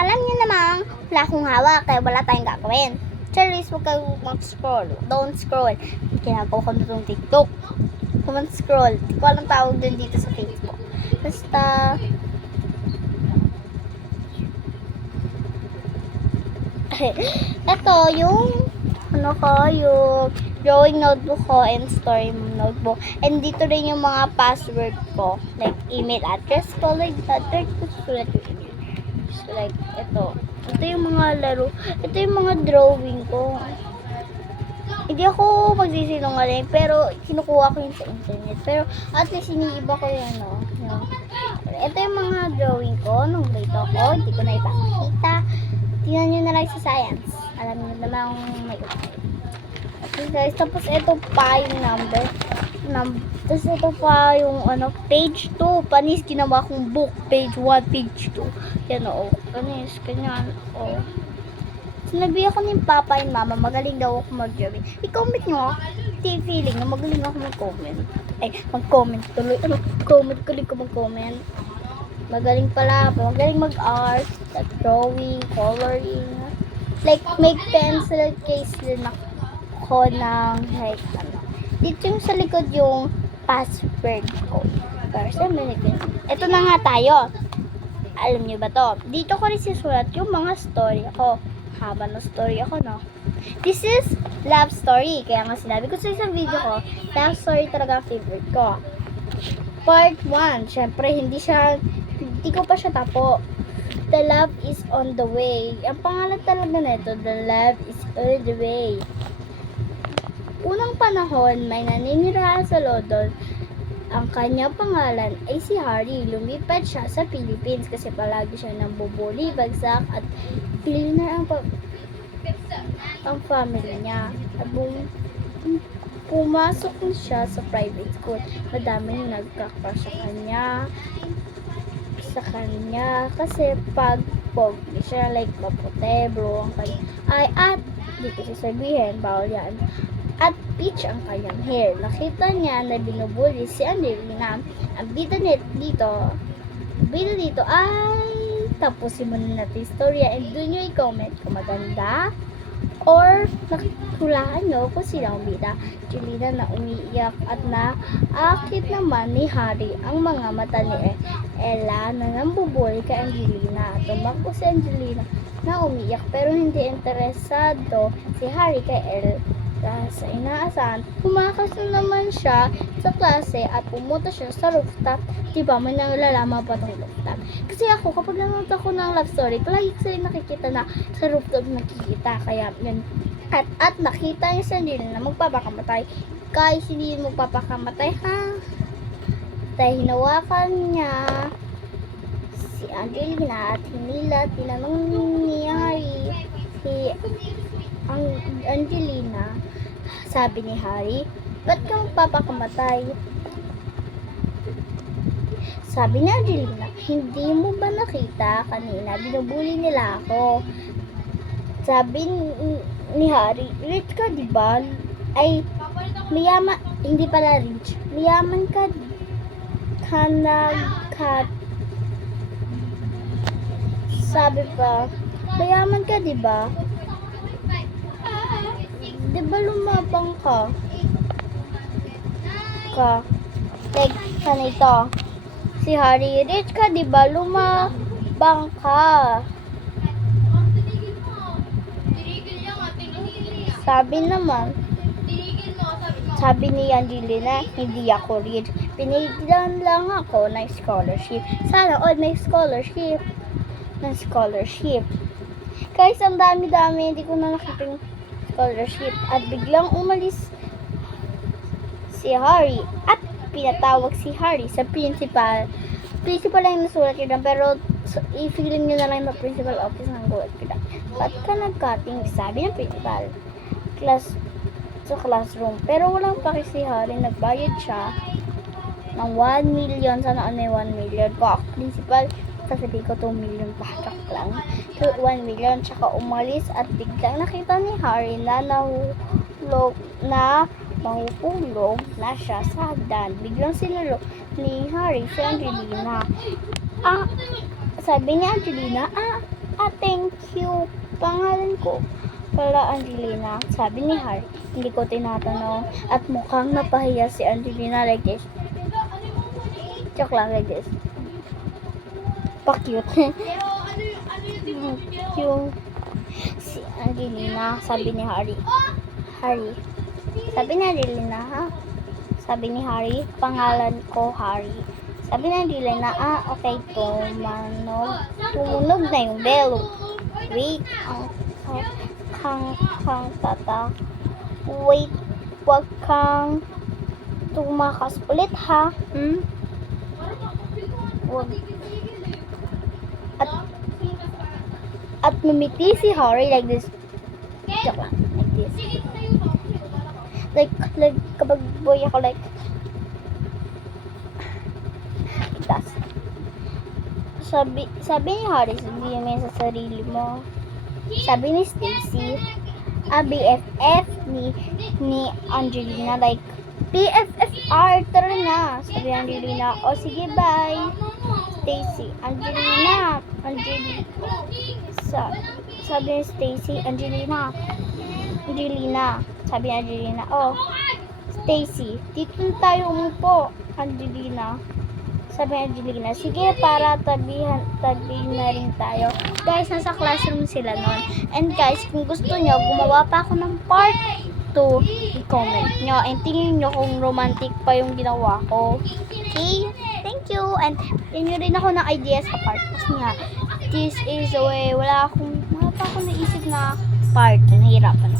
Alam niyo namang wala akong hawak kaya wala tayong gagawin. Charis, huwag kayo mag-scroll. Don't scroll. Ginagawa ko na itong TikTok. Huwag scroll. Hindi ko alam tawag din dito sa Facebook. Basta, ito yung yung drawing notebook ko and story notebook. And dito rin yung mga password ko. Like, email address ko. Like, that ko sulat yung email. So, like, ito. Ito yung mga laro. Ito yung mga drawing ko. Hindi ako magsisinungaling, pero kinukuha ko yun sa internet. Pero, at least, iniiba ko yun, no? Ito yung mga drawing ko nung grade ako. Hindi ko na ipakita. Tingnan nyo na lang sa science. Alam nyo naman may upay. Okay guys, tapos ito pa yung number. Tapos ito pa yung page 2. Panis, ginawa kong book. Page 1, page 2. Yan o. Panis, ganyan. O. Sinabi ako ni Papa and Mama, magaling daw ako mag-drawing. I-comment nyo, hindi feeling na magaling ako mag-comment. Ay, mag-comment tuloy. Galing ko mag-comment. Magaling pala ako. Magaling mag-art, like drawing, coloring. Like, make pencil case din ako ng, like, Dito yung sa likod yung password ko. Ito na nga tayo. Alam nyo ba to? Dito ko rin sisulat yung mga story ako. Haba ng story ako, no? This is love story. Kaya nga sinabi ko sa isang video ko, love story talaga favorite ko. Part 1. Syempre, hindi ko pa siya tapo. The love is on the way. Ang pangalan talaga nito, the love is on the way. Unang panahon, may naninirahan sa London. Ang kanyang pangalan ay si Harry. Lumipat siya sa Philippines kasi palagi siya nang bubuli, bagsak at cleaner ang family niya. At pumasok siya sa private school. Madaming nagkakrush sa kanya kasi pag pogi siya, like maputi, bro, ang kanya at di ko sasabihin, bawal yan. At peach ang kanyang hair. Nakita niya na binubuli si Angelina. Ang bida dito ay tapusin mo na natin istorya and doon nyo i-comment kung maganda or nakulaan nyo kung sila ang bida. Angelina na umiiyak at naakit naman ni Harry ang mga mata ni Ella na nambubuli kay Angelina. Tumakbo si Angelina na umiiyak pero hindi interesado si Harry kay Ella. Sa inaasahan, pumakas na naman siya sa klase at pumunta siya sa rooftop. Diba, may nalalaman pa tong rooftop. Kasi ako, kapag nanonood ako ng love story, palagi kasi nakikita na sa rooftop nakikita. Kaya, yun. At nakita niya si Angelina na magpapakamatay. Kahit hindi magpapakamatay, ha? Dahil hinawakan niya si Angelina at tinanong ni Harry ang Angelina. Sabi ni Harry, ba't ka magpapakamatay? Sabi ni Angelina, hindi mo ba nakita kanina? Binubuli nila ako. Sabi ni Harry, rich ka diba? Ay, mayaman, hindi pala rich. Mayaman ka sabi pa, mayaman ka diba? Diba lumabang ka? Like, ganito. Si Harry, rich ka, diba? Lumabang ka. Sabi ni Angelina, hindi ako rich. Pinigyan lang ako ng scholarship. Sana all may scholarship. Guys, ang dami-dami. Hindi ko na nakita yung scholarship. At biglang umalis si Harry. At pinatawag si Harry sa principal. Principal lang yung nasulat yun. Pero i-feeling nyo na lang yung principal office ng gold. Ba't ka nag-cutting? Sabi ng principal. Sa classroom. Pero walang paki si Harry. Nagbayad siya ng 1 million. Sana ano yung 1 million ko. Principal, sasabihin ko 2 million pa. Joke lang. 1 million. Tsaka umalis at biglang nakita ni Harry na mahupulog na siya sa hagdan. Biglang sinalo ni Harry si Angelina. sabi ni Angelina, thank you. Pangalan ko pala Angelina. Sabi ni Harry, hindi ko tinatanong. At mukhang napahiya si Angelina like this. Joke lang like this. Pa-cute. Cute. Si Angelina, sabi ni Harry. Harry. Sabi ni Angelina, ha? Sabi ni Harry, pangalan ko Harry. Sabi ni Angelina, okay, tumunog na yung bell. Wait, tata. Wait, wag kang tumakas ulit, ha? Wag. At mumiti si Harry like this. Joke lang, like this. Like kapag boy ako like das. Sabi ni Harry, sabihin mo sa sarili mo. Sabi ni Stacy, BFF ni Angelina like PFFR, tara na. Sabi ni Angelina, sige bye. Stacy, Angelina. Sabi ni Stacy, Angelina. Sabi ni Angelina, Stacy, dito tayo umupo. Angelina. Sabi ni Angelina, sige, para tabi na rin tayo. Guys, nasa classroom sila nun. And guys, kung gusto nyo, gumawa pa ako ng part 2, i-comment nyo. And tingin nyo kung romantic pa yung ginawa ko. Okay? Thank you. And yun rin ako ng ideas sa part. Kasi nga, this is a way, wala pa ako naisip na part. Nahirapan ako.